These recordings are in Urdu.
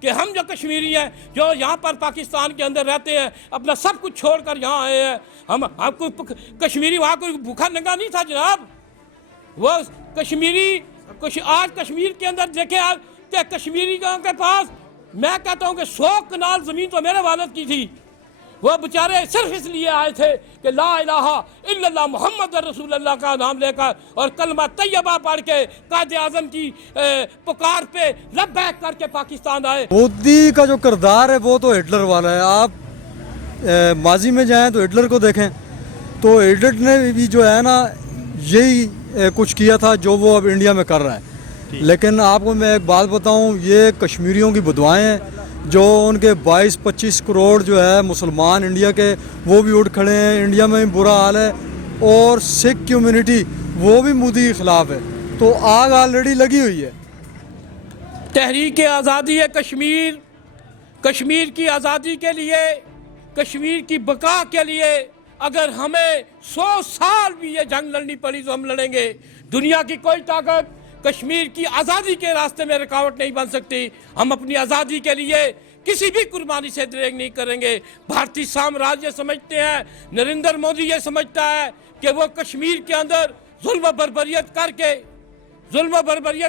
کہ ہم جو کشمیری ہیں جو یہاں پر پاکستان کے اندر رہتے ہیں اپنا سب کچھ چھوڑ کر یہاں آئے ہیں. ہم کو کشمیری وہاں کوئی بھوکا ننگا نہیں تھا جناب. وہ کشمیری آج کشمیر کے اندر دیکھیں آپ کہ کشمیری کے پاس میں کہتا ہوں کہ 100 کنال زمین تو میرے والد کی تھی. وہ بیچارے صرف اس لیے آئے تھے کہ لا الہ الا اللہ محمد رسول اللہ کا نام لے کر اور کلمہ طیبہ پڑھ کے قائد اعظم کی پکار پہ لبیک کر کے پاکستان آئے. مودی کا جو کردار ہے وہ تو ہٹلر والا ہے. آپ ماضی میں جائیں تو ہٹلر کو دیکھیں تو ہٹلر نے بھی جو ہے نا یہی کچھ کیا تھا جو وہ اب انڈیا میں کر رہا ہے. لیکن آپ کو میں ایک بات بتاؤں, یہ کشمیریوں کی بدوائیں ہیں جو ان کے 22-25 کروڑ جو ہے مسلمان انڈیا کے وہ بھی اٹھ کھڑے ہیں. انڈیا میں بھی برا حال ہے اور سکھ کمیونٹی وہ بھی مودی کے خلاف ہے. تو آگ آلریڈی لگی ہوئی ہے. تحریک آزادی کشمیر, کشمیر کی آزادی کے لیے, کشمیر کی بقا کے لیے اگر ہمیں 100 سال بھی یہ جنگ لڑنی پڑی تو ہم لڑیں گے. دنیا کی کوئی طاقت کشمیر کی آزادی کے راستے میں رکاوٹ نہیں بن سکتی. ہم اپنی آزادی کے لیے کسی بھی قربانی سے دریغ نہیں کریں گے. بھارتی سامراج یہ سمجھتے ہیں, نریندر مودی یہ سمجھتا ہے کہ وہ کشمیر کے اندر ظلم و بربریت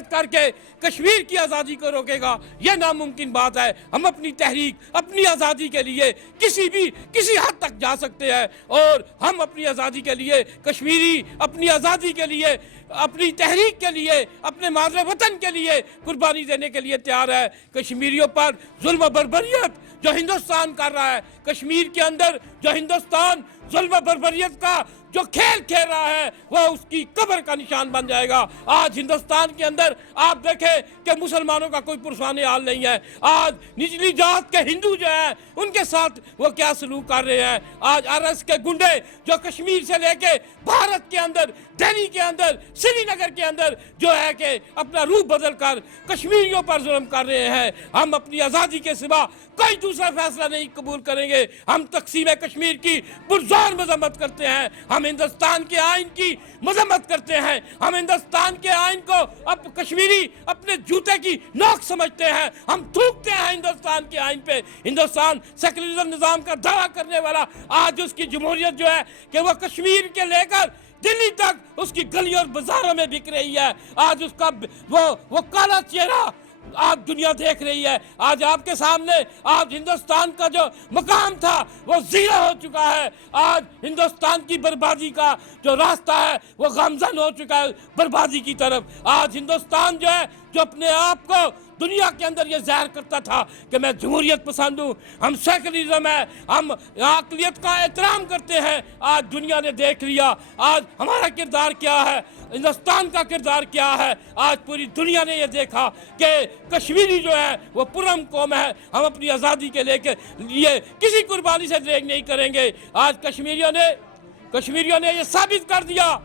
کر کے کشمیر کی آزادی کو روکے گا. یہ ناممکن بات ہے. ہم اپنی تحریک, اپنی آزادی کے لیے کسی حد تک جا سکتے ہیں اور ہم اپنی آزادی کے لیے, کشمیری اپنی آزادی کے لیے, اپنی تحریک کے لیے, اپنے مادر وطن کے لیے قربانی دینے کے لیے تیار ہے. کشمیریوں پر ظلم و بربریت جو ہندوستان کر رہا ہے, کشمیر کے اندر جو ہندوستان ظلم و بربریت کا جو کھیل کھیل رہا ہے وہ اس کی قبر کا نشان بن جائے گا. آج ہندوستان کے اندر آپ دیکھیں کہ مسلمانوں کا کوئی پرسان حال نہیں ہے. آج نچلی ذات کے ہندو جو ہیں ان کے ساتھ وہ کیا سلوک کر رہے ہیں. آج RS کے گنڈے جو کشمیر سے لے کے بھارت کے اندر, دہلی کے اندر, سری نگر کے اندر جو ہے کہ اپنا روپ بدل کر کشمیریوں پر ظلم کر رہے ہیں. ہم اپنی آزادی کے سوا کوئی دوسرا فیصلہ نہیں قبول کریں گے. ہم تقسیم کشمیر کی پرزور مذمت کرتے ہیں. ہم ہندوستان کے آئین کی مذمت کرتے ہیں. ہم ہندوستان کے آئین کو اب کشمیری اپنے جوتے کی نوک سمجھتے ہیں. ہم تھوکتے ہیں ہندوستان کے آئین پہ. ہندوستان سیکولرزم نظام کا دعویٰ کرنے والا آج اس کی جمہوریت جو ہے کہ وہ کشمیر کے لے کر دلی تک اس کی گلیوں اور بازاروں میں بک رہی ہے. آج اس کا وہ کالا چہرہ آج دنیا دیکھ رہی ہے. آج آپ کے سامنے آج ہندوستان کا جو مقام تھا وہ زیرو ہو چکا ہے. آج ہندوستان کی بربادی کا جو راستہ ہے وہ گامزن ہو چکا ہے بربادی کی طرف. آج ہندوستان جو ہے جو اپنے آپ کو دنیا کے اندر یہ ظاہر کرتا تھا کہ میں جمہوریت پسند ہوں, ہم سیکولرزم ہے, ہم اقلیت کا احترام کرتے ہیں, آج دنیا نے دیکھ لیا آج ہمارا کردار کیا ہے, ہندوستان کا کردار کیا ہے. آج پوری دنیا نے یہ دیکھا کہ کشمیری جو ہے وہ پرم قوم ہے. ہم اپنی آزادی کے لیے کسی قربانی سے دریغ نہیں کریں گے. آج کشمیریوں نے یہ ثابت کر دیا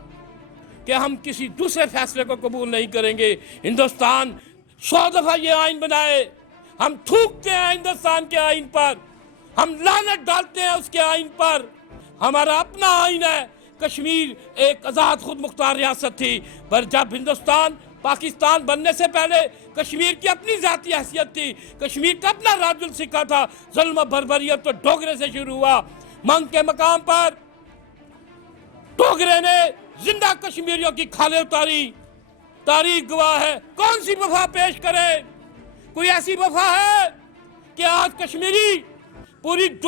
کہ ہم کسی دوسرے فیصلے کو قبول نہیں کریں گے. ہندوستان 100 دفعہ یہ آئین بنائے, ہم تھوکتے ہیں ہندوستان کے آئین پر, ہم لعنت ڈالتے ہیں اس کے آئین پر. ہمارا اپنا آئین ہے. کشمیر ایک آزاد خود مختار ریاست تھی, پر جب پاکستان بننے سے پہلے کشمیر کی اپنی ذاتی حیثیت تھی. کشمیر کا اپنا راج السکہ تھا. ظلم و بربریت تو ڈوگرے سے شروع ہوا. منگ کے مقام پر ڈوگرے نے زندہ کشمیریوں کی کھالیں اتاری. تاریخ گواہ ہے. کون سی وفا پیش کرے؟ کوئی ایسی وفا ہے کہ آج کشمیری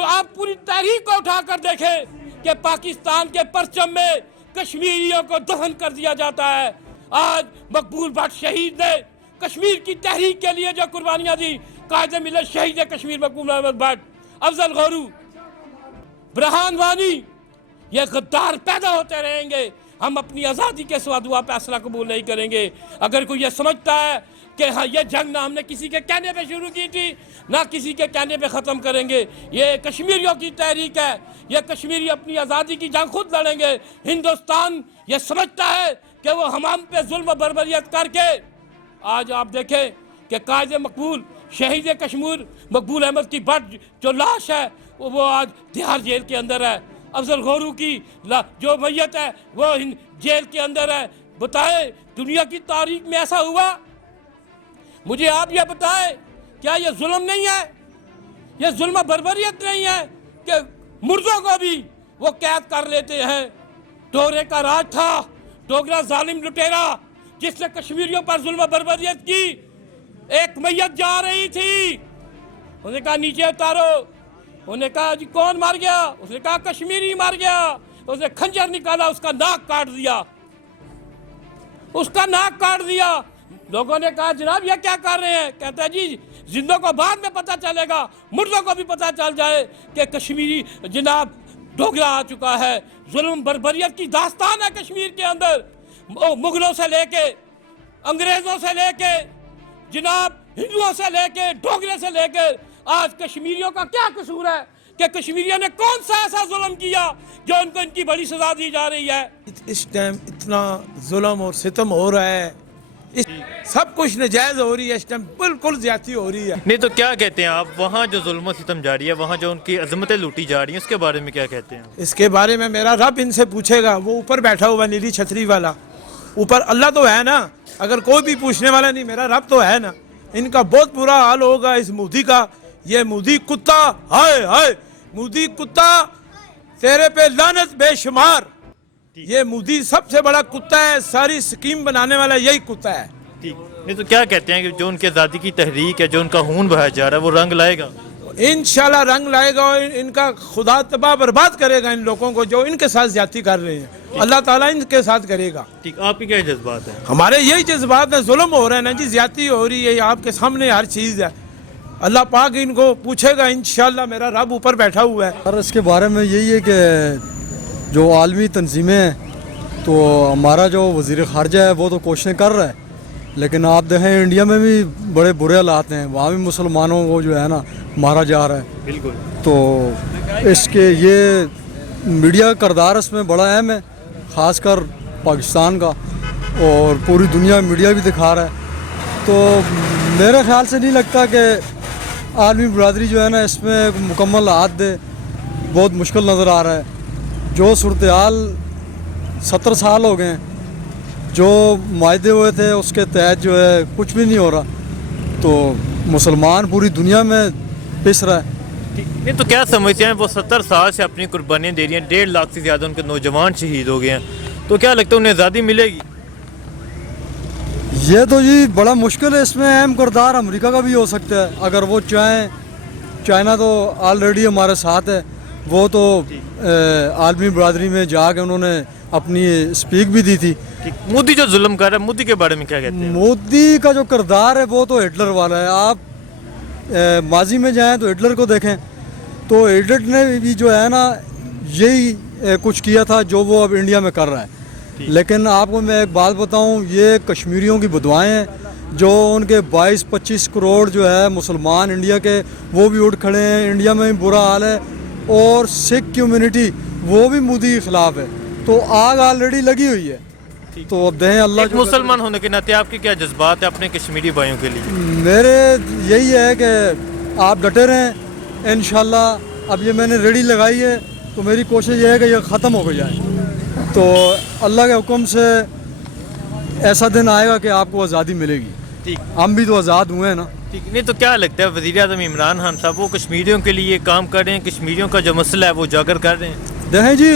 آپ پوری تاریخ کو اٹھا کر دیکھیں کہ پاکستان کے پرچم میں کشمیریوں کو دفن کر دیا جاتا ہے. آج مقبول بٹ شہید نے کشمیر کی تحریک کے لیے جو قربانیاں دی, قائد ملت شہید کشمیر مقبول احمد بٹ, افضل غورو, برہان وانی, یہ غدار پیدا ہوتے رہیں گے. ہم اپنی آزادی کے سوا دعا فیصلہ قبول نہیں کریں گے. اگر کوئی یہ سمجھتا ہے کہ ہاں یہ جنگ نہ ہم نے کسی کے کہنے پہ شروع کی تھی نہ کسی کے کہنے پہ ختم کریں گے, یہ کشمیریوں کی تحریک ہے. یہ کشمیری اپنی آزادی کی جنگ خود لڑیں گے. ہندوستان یہ سمجھتا ہے کہ وہ ہم پہ ظلم و بربریت کر کے, آج آپ دیکھیں کہ قائد مقبول شہید کشمیر مقبول احمد کی بٹ جو لاش ہے وہ آج تہاڑ جیل کے اندر ہے. افضل غورو کی جو میت ہے وہ جیل کے اندر ہے. بتائیں دنیا کی تاریخ میں ایسا ہوا؟ مجھے آپ یہ بتائیں کیا یہ ظلم نہیں ہے؟ یہ ظلم بربریت نہیں ہے کہ مردوں کو بھی وہ قید کر لیتے ہیں؟ ڈوگرے کا راج تھا، ڈوگرا ظالم لٹیرا جس نے کشمیریوں پر ظلم و بربریت کی. ایک میت جا رہی تھی، انہوں نے کہا نیچے اتارو. انہوں نے کہا جی کون مار گیا؟ اس نے کہا کشمیری مار گیا. اس نے خنجر نکالا، اس کا ناک کاٹ دیا، اس کا ناک کاٹ دیا. لوگوں نے کہا جناب یہ کیا کر رہے ہیں؟ کہتا ہے جی زندوں کو بعد میں پتہ چلے گا، مردوں کو بھی پتہ چل جائے کہ کشمیری جناب ڈوگرا آ چکا ہے. ظلم بربریت کی داستان ہے کشمیر کے اندر، مغلوں سے لے کے، انگریزوں سے لے کے، جناب ہندوؤں سے لے کے، ڈوگرے سے لے کے. آج کشمیریوں کا کیا قصور ہے کہ کشمیریوں نے کون سا ایسا ظلم کیا جو ان کو ان کی بڑی سزا دی جا رہی ہے؟ اس ٹائم اتنا ظلم اور ستم ہو رہا ہے، سب کچھ ناجائز ہو رہی ہے، اس ٹائم بالکل زیادتی ہو رہی ہے. نہیں تو کیا کہتے ہیں آپ، وہاں جو ظلم و ستم جاری ہے، وہاں جو ان کی عظمتیں لوٹی جا رہی ہیں، اس کے بارے میں کیا کہتے ہیں؟ اس کے بارے میں میرا رب ان سے پوچھے گا. وہ اوپر بیٹھا ہوا نیلی چھتری والا، اوپر اللہ تو ہے نا، اگر کوئی بھی پوچھنے والا نہیں میرا رب تو ہے نا. ان کا بہت برا حال ہوگا اس مودی کا. یہ مودی کتا، ہائے ہائے مودی کتا، تیرے پہ لعنت بے شمار. یہ مودی سب سے بڑا کتا ہے، ساری سکیم بنانے والا یہی کتا ہے. نہیں تو کیا کہتے ہیں کہ جو ان کی آزادی کی تحریک ہے، جو ان کا خون بہایا جا رہا ہے، وہ رنگ لائے گا؟ انشاءاللہ رنگ لائے گا، اور ان کا خدا تباہ برباد کرے گا ان لوگوں کو جو ان کے ساتھ زیادتی کر رہے ہیں. اللہ تعالیٰ ان کے ساتھ کرے گا. ٹھیک، آپ کے کیا جذبات ہیں؟ ہمارے یہی جذبات ہیں. ظلم ہو رہا ہے نا جی، زیادتی ہو رہی ہے، آپ کے سامنے ہر چیز ہے. اللہ پاک ان کو پوچھے گا انشاءاللہ، میرا رب اوپر بیٹھا ہوا ہے. اور اس کے بارے میں یہی ہے کہ جو عالمی تنظیمیں ہیں تو ہمارا جو وزیر خارجہ ہے وہ تو کوششیں کر رہا ہے، لیکن آپ دیکھیں انڈیا میں بھی بڑے برے حالات ہیں، وہاں بھی مسلمانوں کو جو ہے نا مارا جا رہا ہے. بالکل. تو اس کے یہ میڈیا کا کردار اس میں بڑا اہم ہے، خاص کر پاکستان کا، اور پوری دنیا میں میڈیا بھی دکھا رہا ہے. تو میرے خیال سے نہیں لگتا کہ عالمی برادری جو ہے نا اس میں مکمل ہاتھ دے. بہت مشکل نظر آ رہا ہے. جو صورتحال 70 سال ہو گئے ہیں، جو معاہدے ہوئے تھے اس کے تحت جو ہے کچھ بھی نہیں ہو رہا. تو مسلمان پوری دنیا میں پس رہا ہے. نہیں تو کیا سمجھتے ہیں، وہ 70 سال سے اپنی قربانیاں دے رہی ہیں، 1.5 لاکھ سے زیادہ ان کے نوجوان شہید ہو گئے ہیں، تو کیا لگتا ہے انہیں آزادی ملے گی؟ یہ تو جی بڑا مشکل ہے. اس میں اہم کردار امریکہ کا بھی ہو سکتا ہے اگر وہ چاہیں. چائنا تو آلریڈی ہمارے ساتھ ہے، وہ تو عالمی برادری میں جا کے انہوں نے اپنی اسپیک بھی دی تھی. مودی جو ظلم کر رہا ہے، مودی کے بارے میں کیا کہتے ہیں؟ مودی کا جو کردار ہے وہ تو ہٹلر والا ہے. آپ ماضی میں جائیں تو ہٹلر کو دیکھیں، تو ہٹلر نے بھی جو ہے نا یہی کچھ کیا تھا جو وہ اب انڈیا میں کر رہا ہے. لیکن آپ کو میں ایک بات بتاؤں، یہ کشمیریوں کی بدوائیں ہیں. جو ان کے 22-25 کروڑ جو ہے مسلمان انڈیا کے، وہ بھی اٹھ کھڑے ہیں. انڈیا میں بھی برا حال ہے، اور سکھ کمیونٹی وہ بھی مودی کے خلاف ہے. تو آگ آلریڈی لگی ہوئی ہے. تو اب دہیں اللہ ایک مسلمان ہونے کے ناطے آپ کے کیا جذبات ہیں اپنے کشمیری بھائیوں کے لیے؟ میرے یہی ہے کہ آپ ڈٹے رہیں انشاءاللہ. اب یہ میں نے ریڈی لگائی ہے تو میری کوشش یہ ہے کہ یہ ختم ہو جائے. تو اللہ کے حکم سے ایسا دن آئے گا کہ آپ کو آزادی ملے گی. ٹھیک. ہم بھی تو آزاد ہوئے ہیں نا. ٹھیک. نہیں تو کیا لگتا ہے وزیر اعظم عمران خان صاحب وہ کشمیریوں کے لیے کام کر رہے ہیں، کشمیریوں کا جو مسئلہ ہے وہ اجاگر کر رہے ہیں؟ دیکھیں جی،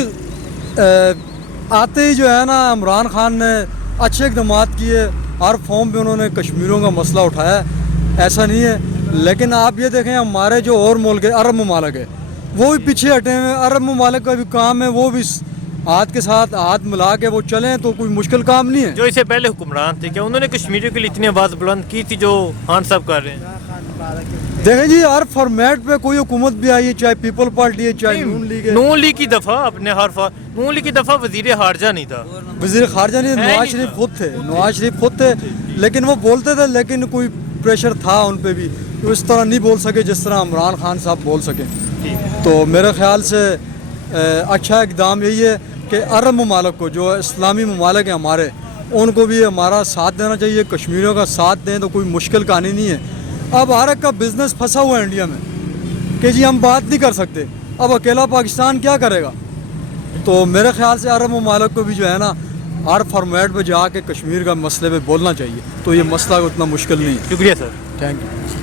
آتے ہی جو ہے نا عمران خان نے اچھے اقدامات کیے، ہر فارم پہ انہوں نے کشمیریوں کا مسئلہ اٹھایا، ایسا نہیں ہے. لیکن آپ یہ دیکھیں ہمارے جو اور ملک ہے، عرب ممالک ہے، وہ بھی پیچھے ہٹے ہوئے ہیں. عرب ممالک کا بھی کام ہے، وہ بھی ہاتھ کے ساتھ ہاتھ ملا کے وہ چلیں تو کوئی مشکل کام نہیں ہے. جو اس سے پہلے حکمران تھے، کیا انہوں نے کشمیریوں کے لیے اتنی آواز بلند کی تھی جو خان صاحب کر رہے ہیں؟ دیکھیں جی، ہر فارمیٹ پہ کوئی حکومت بھی آئی ہے، چاہے پیپل پارٹی ہے، چاہے نون لیگ ہے. نون لیگ کی دفعہ اپنے نون لیگ کی دفعہ وزیر خارجہ نہیں تھا. وزیر خارجہ نہیں، نواز شریف خود تھے. نواز شریف خود تھے، لیکن وہ بولتے تھے، لیکن کوئی پریشر تھا ان پہ بھی. تو اس طرح نہیں بول سکے جس طرح عمران خان صاحب بول سکیں. تو میرے خیال سے اچھا اقدام یہی ہے کہ عرب ممالک کو، جو اسلامی ممالک ہیں ہمارے، ان کو بھی ہمارا ساتھ دینا چاہیے. کشمیریوں کا ساتھ دیں تو کوئی مشکل کہانی نہیں ہے. اب ہر ایک کا بزنس پھنسا ہوا ہے انڈیا میں کہ جی ہم بات نہیں کر سکتے. اب اکیلا پاکستان کیا کرے گا؟ تو میرے خیال سے عرب ممالک کو بھی جو ہے نا ہر فارمیٹ پہ جا کے کشمیر کا مسئلے پہ بولنا چاہیے. تو یہ مسئلہ اتنا مشکل نہیں ہے. شکریہ سر. Thank you.